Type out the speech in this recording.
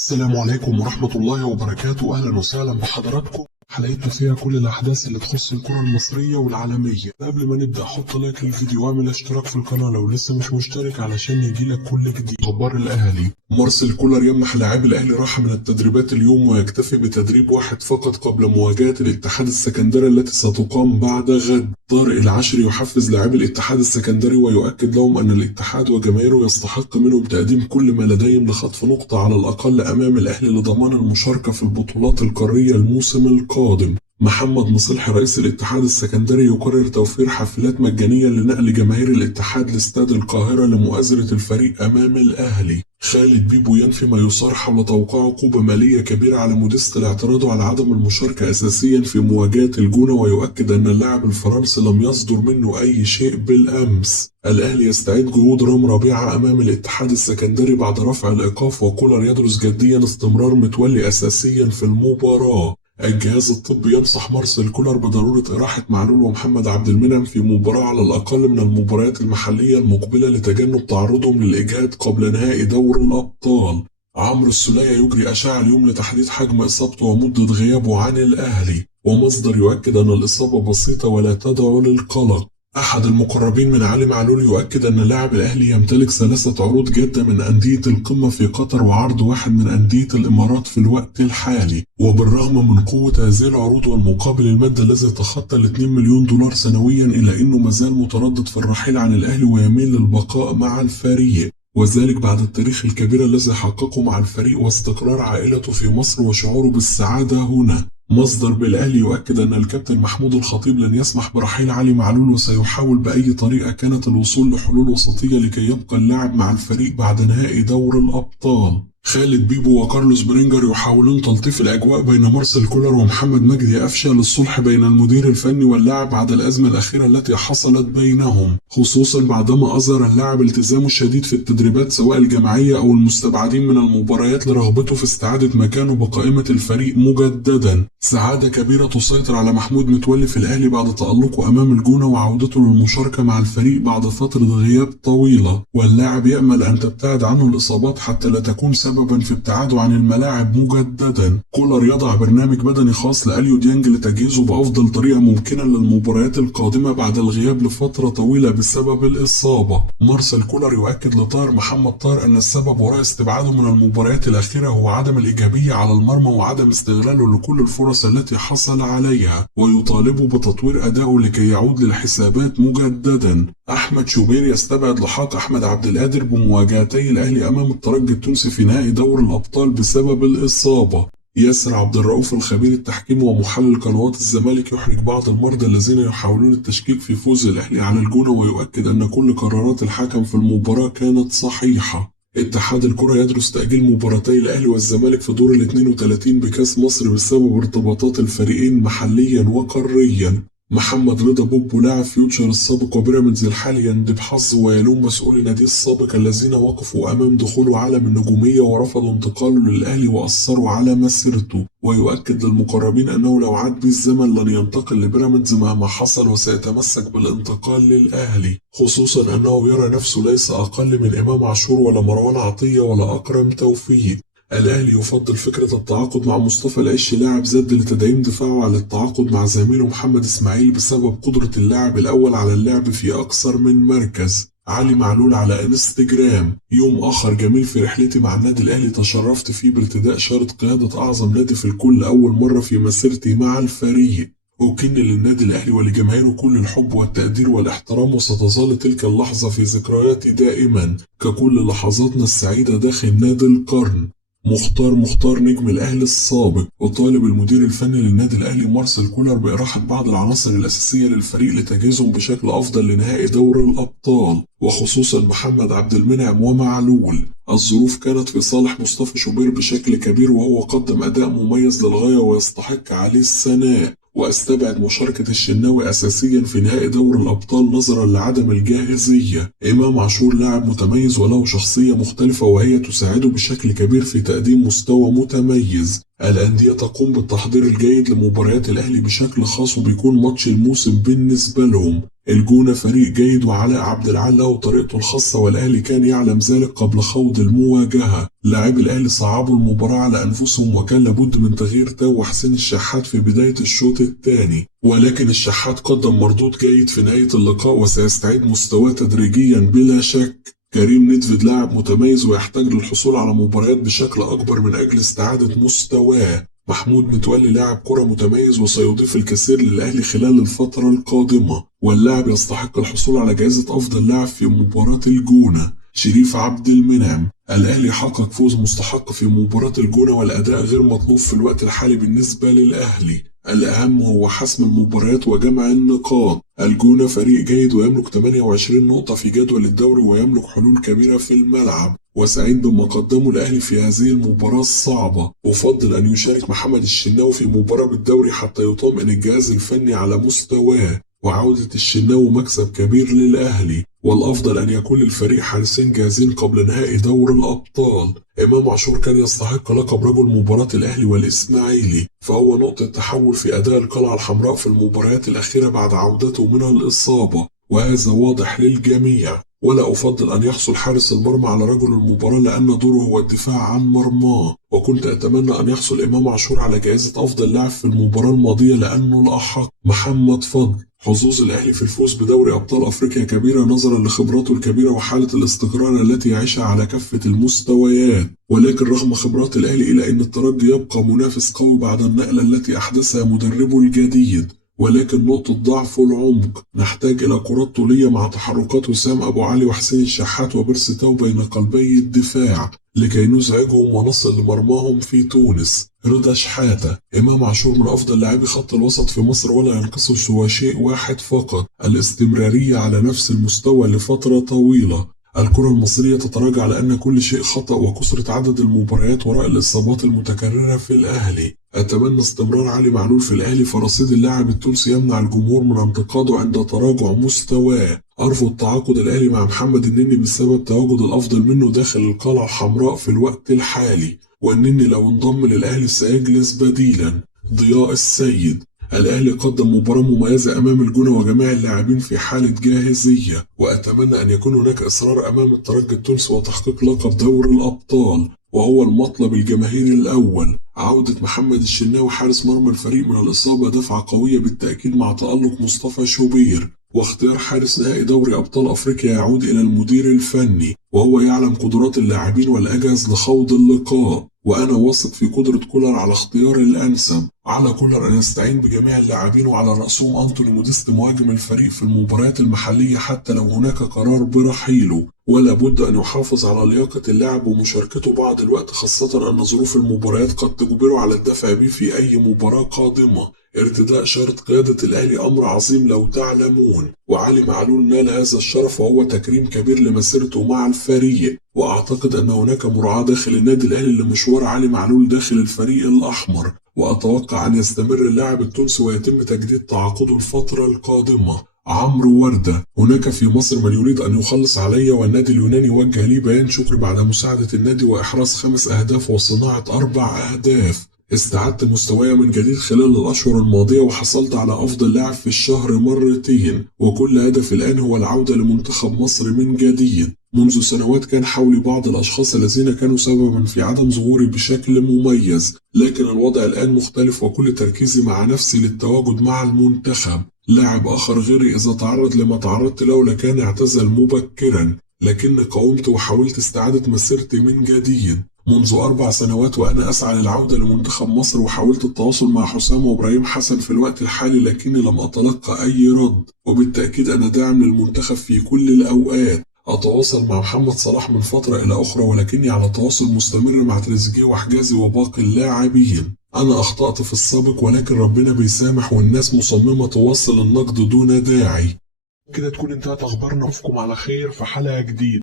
السلام عليكم ورحمة الله وبركاته. أهلا وسهلا بحضراتكم. حلقتنا فيها كل الأحداث اللي تخص الكرة المصرية والعالمية. قبل ما نبدأ حط لايك للفيديو واعمل اشتراك في القناة لو لسه مش مشترك علشان يجيلك كل جديد. أخبار الأهلي: مارسيل كولر يمنح لاعبي الأهلي راحة من التدريبات اليوم ويكتفي بتدريب واحد فقط قبل مواجهة الاتحاد السكندري التي ستقام بعد غد. طارق العشري يحفز لاعبي الاتحاد السكندري ويؤكد لهم أن الاتحاد وجماهيره يستحق منهم تقديم كل ما لديهم لخطف نقطة على الأقل أمام الأهلي لضمان المشاركة في البطولات القارية الموسم القادم. محمد مصلحي رئيس الاتحاد السكندري يقرر توفير حافلات مجانية لنقل جماهير الاتحاد لاستاد القاهرة لمؤازرة الفريق أمام الأهلي. خالد بيبو ينفي ما يثار حول توقيع عقوبة مالية كبيرة على موديست لاعتراضه على عدم المشاركة أساسيا في مواجهة الجونة، ويؤكد أن اللاعب الفرنسي لم يصدر منه أي شيء بالأمس. الأهلي يستعيد جهود رام ربيعة أمام الاتحاد السكندري بعد رفع الإيقاف، وكولر يدرس جديا استمرار متولي أساسيا في المباراة. الجهاز الطبي ينصح مارسيل كولر بضرورة إراحة معلول ومحمد عبد المنعم في مباراة على الأقل من المباريات المحلية المقبلة لتجنب تعرضهم للإجهاد قبل نهائي دور الأبطال. عمرو السولية يجري أشعة اليوم لتحديد حجم إصابته ومدة غيابه عن الأهلي، ومصدر يؤكد أن الإصابة بسيطة ولا تدعو للقلق. أحد المقربين من علي معلول يؤكد أن لاعب الأهلي يمتلك 3 عروض جادة من أندية القمة في قطر وعرض واحد من أندية الإمارات في الوقت الحالي، وبالرغم من قوة هذه العروض والمقابل المادي الذي تخطى ال2 مليون دولار سنويا، إلا أنه مازال متردد في الرحيل عن الأهلي ويميل للبقاء مع الفريق، وذلك بعد التاريخ الكبير الذي حققه مع الفريق واستقرار عائلته في مصر وشعوره بالسعادة هنا. مصدر بالأهلي يؤكد أن الكابتن محمود الخطيب لن يسمح برحيل علي معلول، وسيحاول بأي طريقة كانت الوصول لحلول وسطية لكي يبقى اللاعب مع الفريق بعد نهائي دور الأبطال. خالد بيبو وكارلوس برينجر يحاولون تلطيف الأجواء بين مارسيل كولر ومحمد مجدي قفشة للصلح بين المدير الفني واللاعب بعد الأزمة الأخيرة التي حصلت بينهم، خصوصا بعدما أظهر اللاعب التزامه الشديد في التدريبات سواء الجماعية أو المستبعدين من المباريات لرغبته في استعادة مكانه بقائمة الفريق مجددا. سعادة كبيرة تسيطر على محمود متولي في الأهلي بعد تألقه أمام الجونة وعودته للمشاركة مع الفريق بعد فترة غياب طويلة، واللاعب يأمل أن تبتعد عنه الإصابات حتى لا تكون سببا في ابتعاده عن الملاعب مجددا. كولر يضع برنامج بدني خاص لأليو ديانج لتجهيزه بأفضل طريقة ممكنة للمباريات القادمة بعد الغياب لفترة طويلة بسبب الإصابة. مارسيل كولر يؤكد لطاهر محمد طاهر أن السبب وراء استبعاده من المباريات الأخيرة هو عدم الإيجابية على المرمى وعدم استغلاله لكل الفرص التي حصل عليها، ويطالبه بتطوير أدائه لكي يعود للحسابات مجددا. أحمد شوبير يستبعد لحاق أحمد عبد القادر بمواجهتي الأهلي أمام الترجي التونسي في نهائي دور الأبطال بسبب الإصابة. ياسر عبد الرؤوف الخبير التحكيم ومحلل قنوات الزمالك يحرج بعض المرضى الذين يحاولون التشكيك في فوز الأهلي على الجونة، ويؤكد أن كل قرارات الحكم في المباراة كانت صحيحة. اتحاد الكرة يدرس تأجيل مباراتي الأهلي والزمالك في دور ال32 بكأس مصر بسبب ارتباطات الفريقين محليا وقاريا. محمد رضا بوبو لاعب فيوتشر السابق وبيراميدز الحالي يندب حظه ويلوم مسؤولي ناديه السابق الذين وقفوا أمام دخوله عالم النجومية ورفضوا انتقاله للأهلي وأثروا على مسيرته، ويؤكد للمقربين أنه لو عاد به الزمن لن ينتقل لبيراميدز مهما حصل وسيتمسك بالانتقال للأهلي، خصوصا أنه يرى نفسه ليس أقل من إمام عاشور ولا مروان عطية ولا أكرم توفيق. الأهلي يفضل فكرة التعاقد مع مصطفى العش لاعب زد لتدعيم دفاعه على التعاقد مع زميله محمد إسماعيل بسبب قدرة اللاعب الأول على اللعب في أكثر من مركز. علي معلول على انستجرام: يوم آخر جميل في رحلتي مع النادي الأهلي تشرفت فيه بارتداء شارة قيادة أعظم نادي في الكل أول مرة في مسيرتي مع الفريق. أكن للنادي الأهلي ولجماهيره كل الحب والتقدير والاحترام، وستظل تلك اللحظة في ذكرياتي دائما ككل لحظاتنا السعيدة داخل نادي القرن. مختار نجم الأهلي السابق وطالب المدير الفني للنادي الأهلي مارسيل كولر بإراحة بعض العناصر الأساسية للفريق لتجهيزهم بشكل أفضل لنهائي دور الأبطال، وخصوصا محمد عبد المنعم ومعلول. الظروف كانت في صالح مصطفى شوبير بشكل كبير، وهو قدم أداء مميز للغاية ويستحق عليه الثناء، واستبعد مشاركة الشناوي أساسيا في نهائي دور الأبطال نظرا لعدم الجاهزية. إمام عاشور لاعب متميز وله شخصية مختلفة وهي تساعده بشكل كبير في تقديم مستوى متميز. الأندية تقوم بالتحضير الجيد لمباريات الأهلي بشكل خاص، وبيكون ماتش الموسم بالنسبة لهم. الجونة فريق جيد وعلاء عبد العال له طريقته الخاصة، والأهلي كان يعلم ذلك قبل خوض المواجهة. لاعبي الأهلي صعبوا المباراة على أنفسهم، وكان لابد من تغيير تاو وحسين الشحات في بداية الشوط الثاني، ولكن الشحات قدم مردود جيد في نهاية اللقاء وسيستعيد مستواه تدريجيا بلا شك. كريم نيدفيد لاعب متميز ويحتاج للحصول على مباريات بشكل أكبر من أجل استعادة مستواه. محمود متولي لاعب كرة متميز وسيضيف الكثير للأهلي خلال الفترة القادمة، واللاعب يستحق الحصول على جائزة أفضل لاعب في مباراة الجونة. شريف عبد المنعم: الأهلي حقق فوز مستحق في مباراة الجونة، والأداء غير مطلوب في الوقت الحالي بالنسبة للأهلي. الأهم هو حسم المباريات وجمع النقاط. الجونة فريق جيد ويملك 28 نقطة في جدول الدوري، ويملك حلول كبيرة في الملعب، وسعيد بما قدمه الأهلي في هذه المباراة الصعبة. أفضل أن يشارك محمد الشناوي في مباراة بالدوري حتى يطمئن الجهاز الفني على مستواه، وعودة الشناوي مكسب كبير للأهلي، والأفضل أن يكون للفريق حارسين جاهزين قبل نهائي دور الأبطال. إمام عاشور كان يستحق لقب رجل مباراة الأهلي والإسماعيلي، فهو نقطة تحول في أداء القلعة الحمراء في المباريات الأخيرة بعد عودته من الإصابة، وهذا واضح للجميع. ولا أفضل أن يحصل حارس المرمى على رجل المباراة، لأن دوره هو الدفاع عن مرماه، وكنت أتمنى أن يحصل إمام عاشور على جائزة أفضل لاعب في المباراة الماضية لأنه الأحق. محمد فضل: حظوظ الأهلي في الفوز بدوري أبطال أفريقيا كبيرة نظرا لخبراته الكبيرة وحالة الاستقرار التي يعيشها على كافة المستويات، ولكن رغم خبرات الأهلي إلى أن الترجي يبقى منافس قوي بعد النقلة التي أحدثها مدربه الجديد، ولكن نقطة ضعفه العمق. نحتاج إلى كرات طولية مع تحركات وسام أبو علي وحسين الشحات وبيرسي تاو بين قلبي الدفاع لكي نزعجهم ونصل لمرماهم في تونس. رضا شحاتة: إمام عاشور من أفضل لاعبي خط الوسط في مصر، ولا ينقصه سوى شيء واحد فقط: الاستمرارية على نفس المستوى لفترة طويلة. الكرة المصرية تتراجع لأن كل شيء خطأ، وكثرة عدد المباريات وراء الإصابات المتكررة في الأهلي. أتمنى استمرار علي معلول في الأهلي، فرصيد اللاعب التونسي يمنع الجمهور من انتقاده عند تراجع مستواه. أرفض تعاقد الأهلي مع محمد النني بسبب تواجد الأفضل منه داخل القلعة الحمراء في الوقت الحالي، والنني لو انضم للأهلي سيجلس بديلا. ضياء السيد: الأهلي قدم مباراة مميزة أمام الجونة وجميع اللاعبين في حالة جاهزية، وأتمنى أن يكون هناك إصرار أمام الترجي التونسي وتحقيق لقب دوري الأبطال، وهو المطلب الجماهيري الأول. عودة محمد الشناوي حارس مرمى الفريق من الإصابة دفعة قوية بالتأكيد مع تألق مصطفى شوبير، واختيار حارس نهائي دوري أبطال أفريقيا يعود إلى المدير الفني، وهو يعلم قدرات اللاعبين والأجهز لخوض اللقاء، وأنا واثق في قدرة كولر على اختيار الأنسب. على كولر أن يستعين بجميع اللاعبين، وعلى رأسهم أنتوني موديست مهاجم الفريق في المباريات المحلية حتى لو هناك قرار برحيله، ولا بد أن يحافظ على لياقة اللاعب ومشاركته بعض الوقت، خاصة أن ظروف المباريات قد تجبره على الدفع به في أي مباراة قادمة. ارتداء شارة قيادة الأهلي أمر عظيم لو تعلمون، وعلي معلول نال هذا الشرف، وهو تكريم كبير لمسيرته مع الفريق، وأعتقد أن هناك مراعاة داخل النادي الأهلي لمشوار علي معلول داخل الفريق الأحمر، وأتوقع أن يستمر اللاعب التونسي ويتم تجديد تعاقده الفترة القادمة. عمرو وردة: هناك في مصر من يريد أن يخلص علي، والنادي اليوناني وجه لي بيان شكر بعد مساعدة النادي وإحراز 5 أهداف وصناعة 4 أهداف. استعدت مستواي من جديد خلال الأشهر الماضية، وحصلت على أفضل لاعب في الشهر مرتين، وكل هدف الآن هو العودة لمنتخب مصر من جديد. منذ سنوات كان حولي بعض الأشخاص الذين كانوا سببا في عدم ظهوري بشكل مميز، لكن الوضع الآن مختلف، وكل تركيزي مع نفسي للتواجد مع المنتخب. لاعب آخر غيري إذا تعرض لما تعرضت له لكان اعتزل مبكرا، لكني قاومت وحاولت استعادة مسيرتي من جديد. منذ 4 سنوات وأنا أسعى للعودة لمنتخب مصر، وحاولت التواصل مع حسام وإبراهيم حسن في الوقت الحالي، لكني لم أتلقى أي رد، وبالتأكيد أنا داعم للمنتخب في كل الأوقات. أتواصل مع محمد صلاح من فترة إلى أخرى، ولكني على تواصل مستمر مع تريزيجيه وحجازي وباقي اللاعبين. أنا أخطأت في السابق، ولكن ربنا بيسامح، والناس مصممة تواصل النقد دون داعي. كده تكون انتهت أخبارنا، نشوفكم على خير في حلقة جديدة.